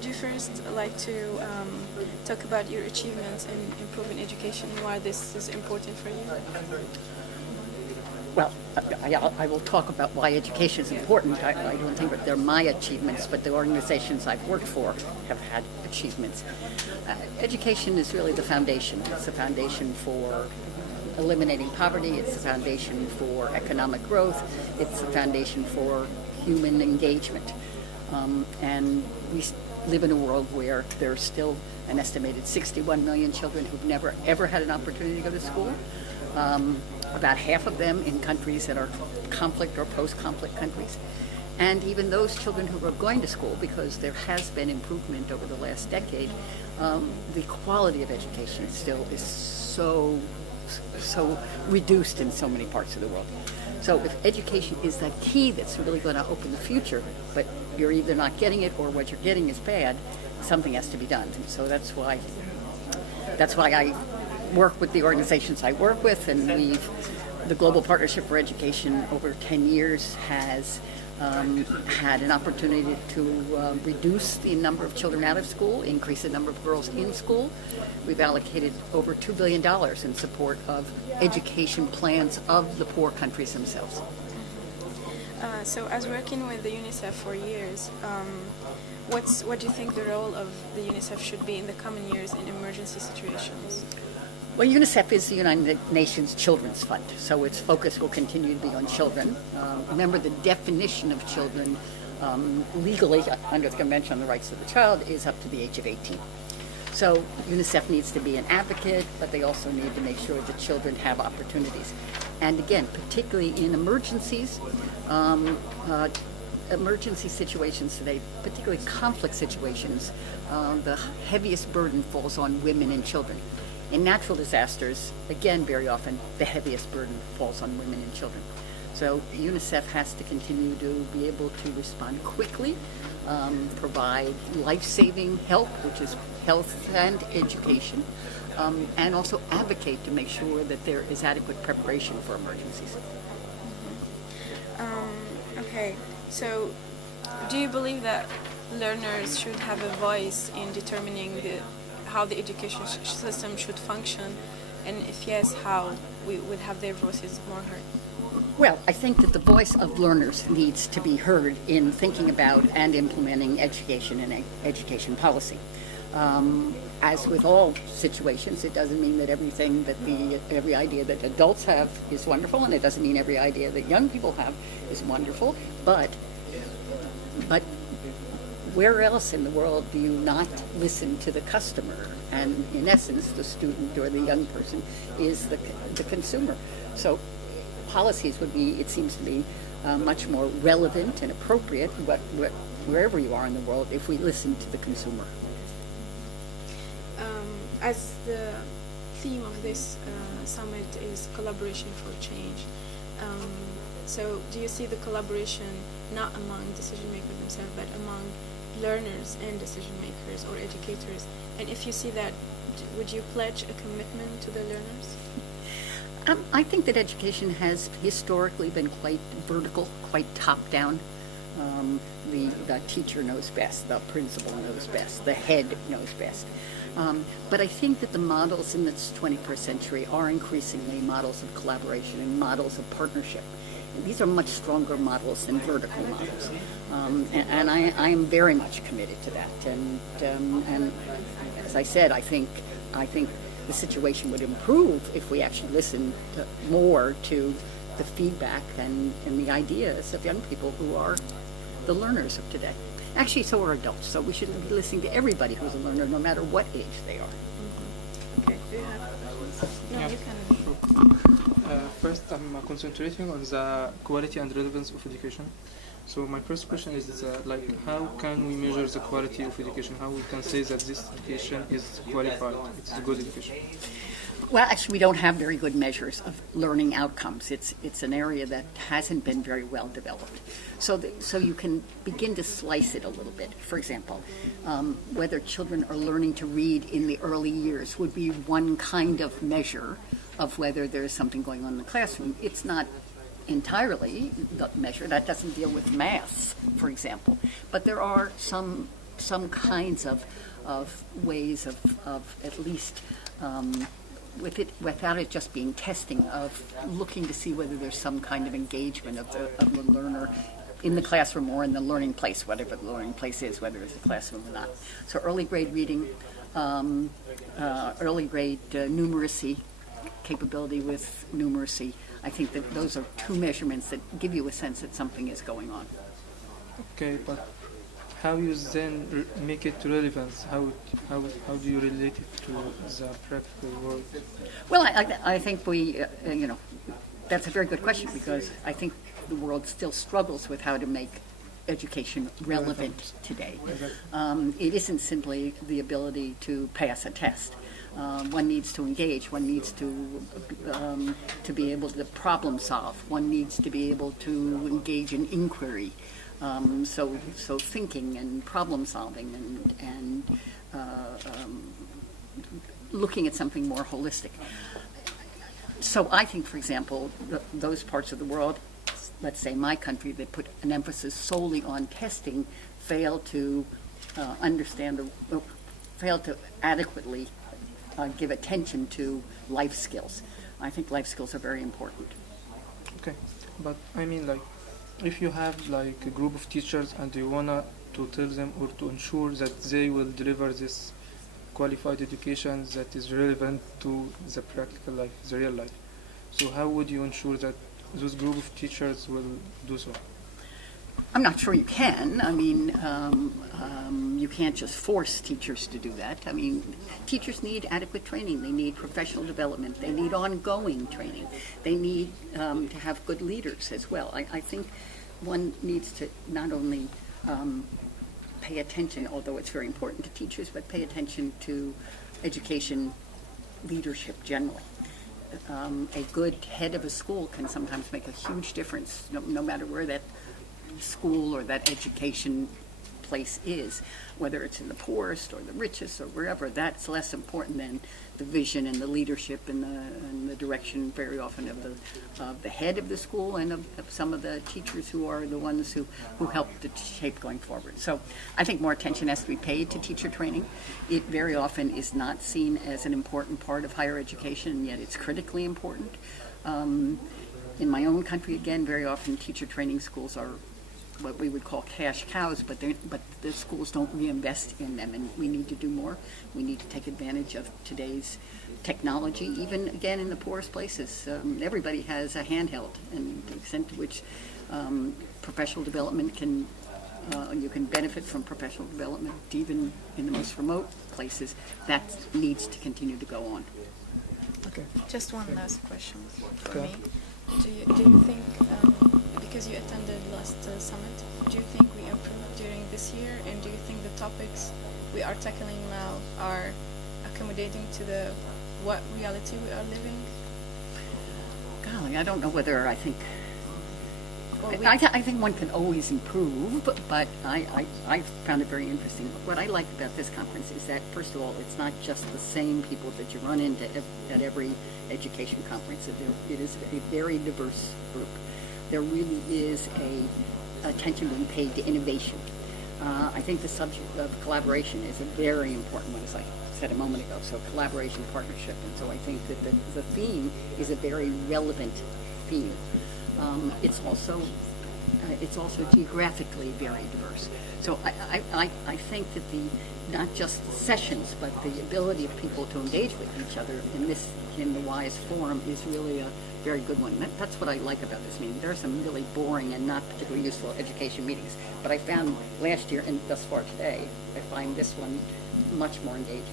would you first like to talk about your achievements in improving education and why this is important for you? Well, I will talk about why education is important. I don't think that they're my achievements, but the organizations I've worked for have had achievements. Education is really the foundation. It's the foundation for eliminating poverty. It's the foundation for economic growth. It's the foundation for human engagement. And we live in a world where there's still an estimated 61 million children who've never, ever had an opportunity to go to school. About half of them in countries that are conflict or post-conflict countries. And even those children who are going to school, because there has been improvement over the last decade, the quality of education still is so reduced in so many parts of the world. So if education is the key that's really going to open the future, but you're either not getting it or what you're getting is bad, something has to be done. And so that's why I work with the organizations I work with, and the Global Partnership for Education over 10 years has had an opportunity to reduce the number of children out of school, increase the number of girls in school. We've allocated over $2 billion in support of education plans of the poor countries themselves. So as working with the UNICEF for years, what do you think the role of the UNICEF should be in the coming years in emergency situations? Well, UNICEF is the United Nations Children's Fund, so its focus will continue to be on children. Remember, the definition of children legally under the Convention on the Rights of the Child is up to the age of 18. So UNICEF needs to be an advocate, but they also need to make sure that children have opportunities. And again, particularly in emergencies, emergency situations today, particularly conflict situations, the heaviest burden falls on women and children. In natural disasters, again, very often, the heaviest burden falls on women and children. So UNICEF has to continue to be able to respond quickly, provide life-saving help, which is health and education, and also advocate to make sure that there is adequate preparation for emergencies. Okay, so do you believe that learners should have a voice in determining how the education system should function, and if yes, how we would have their voices more heard? Well, I think that the voice of learners needs to be heard in thinking about and implementing education and education policy. As with all situations, it doesn't mean that every idea that adults have is wonderful, and it doesn't mean every idea that young people have is wonderful, but where else in the world do you not listen to the customer? And in essence, the student or the young person is the consumer. So policies would be, it seems to me, much more relevant and appropriate wherever you are in the world if we listen to the consumer. As the theme of this summit is collaboration for change, so do you see the collaboration not among decision makers themselves, but among learners and decision makers or educators? And if you see that, would you pledge a commitment to the learners? I think that education has historically been quite vertical, quite top-down. The teacher knows best, the principal knows best, the head knows best. But I think that the models in this 21st century are increasingly models of collaboration and models of partnership. These are much stronger models than vertical models, and I am very much committed to that. And as I said, I think the situation would improve if we actually listened more to the feedback and the ideas of young people who are the learners of today. Actually, so are adults. So we should be listening to everybody who's a learner, no matter what age they are. Mm-hmm. Okay. Do you have questions? No, you can. First, I'm concentrating on the quality and relevance of education. So my first question is how can we measure the quality of education? How we can say that this education is qualified, it's a good education? Well, actually, we don't have very good measures of learning outcomes. It's an area that hasn't been very well developed. So you can begin to slice it a little bit. For example, whether children are learning to read in the early years would be one kind of measure of whether there's something going on in the classroom. It's not entirely the measure. That doesn't deal with math, for example. But there are some some kinds of ways of at least without it just being testing, of looking to see whether there's some kind of engagement of the learner in the classroom or in the learning place, whatever the learning place is, whether it's a classroom or not. So early grade reading, early grade numeracy, capability with numeracy. I think that those are two measurements that give you a sense that something is going on. Okay, but how you then make it relevant? How do you relate it to the practical world? Well, I think we, that's a very good question, because I think the world still struggles with how to make education relevant today. It isn't simply the ability to pass a test. One needs to engage. One needs to be able to problem solve. One needs to be able to engage in inquiry. So thinking and problem solving and looking at something more holistic. So I think, for example, those parts of the world, let's say my country, that put an emphasis solely on testing, fail to fail to adequately give attention to life skills. I think life skills are very important. Okay, but I mean, like, if you have like a group of teachers and you wanna to tell them or to ensure that they will deliver this qualified education that is relevant to the practical life, the real life. So how would you ensure that those group of teachers will do so? I'm not sure you can. I mean, you can't just force teachers to do that. I mean, teachers need adequate training. They need professional development. They need ongoing training. They need to have good leaders as well. I think one needs to not only pay attention, although it's very important to teachers, but pay attention to education leadership generally. A good head of a school can sometimes make a huge difference, no matter where that school or that education place is, whether it's in the poorest or the richest or wherever. That's less important than the vision and the leadership and the direction very often of the head of the school and of some of the teachers who are the ones who help to shape going forward. So I think more attention has to be paid to teacher training. It very often is not seen as an important part of higher education, and yet it's critically important. In my own country, again, very often teacher training schools are what we would call cash cows, but the schools don't reinvest in them, and we need to do more. We need to take advantage of today's technology, even again in the poorest places. Everybody has a handheld, and the extent to which professional development you can benefit from professional development, even in the most remote places, that needs to continue to go on. Okay. Just one last question for Okay. me. Do you think, because you attended last summit, do you think we improved during this year, and do you think the topics we are tackling now are accommodating to what reality we are living? Golly, I don't know whether I think. Or I think one can always improve, but I found it very interesting. What I like about this conference is that, first of all, it's not just the same people that you run into at every education conference. It is a very diverse group. There really is attention being paid to innovation. I think the subject of collaboration is a very important one, as I said a moment ago. So collaboration, partnership, and so I think that the theme is a very relevant theme. It's also geographically very diverse. So I think that not just the sessions, but the ability of people to engage with each other in the WISE forum is really a very good one. That's what I like about this meeting. There are some really boring and not particularly useful education meetings, but I found last year and thus far today, I find this one much more engaging.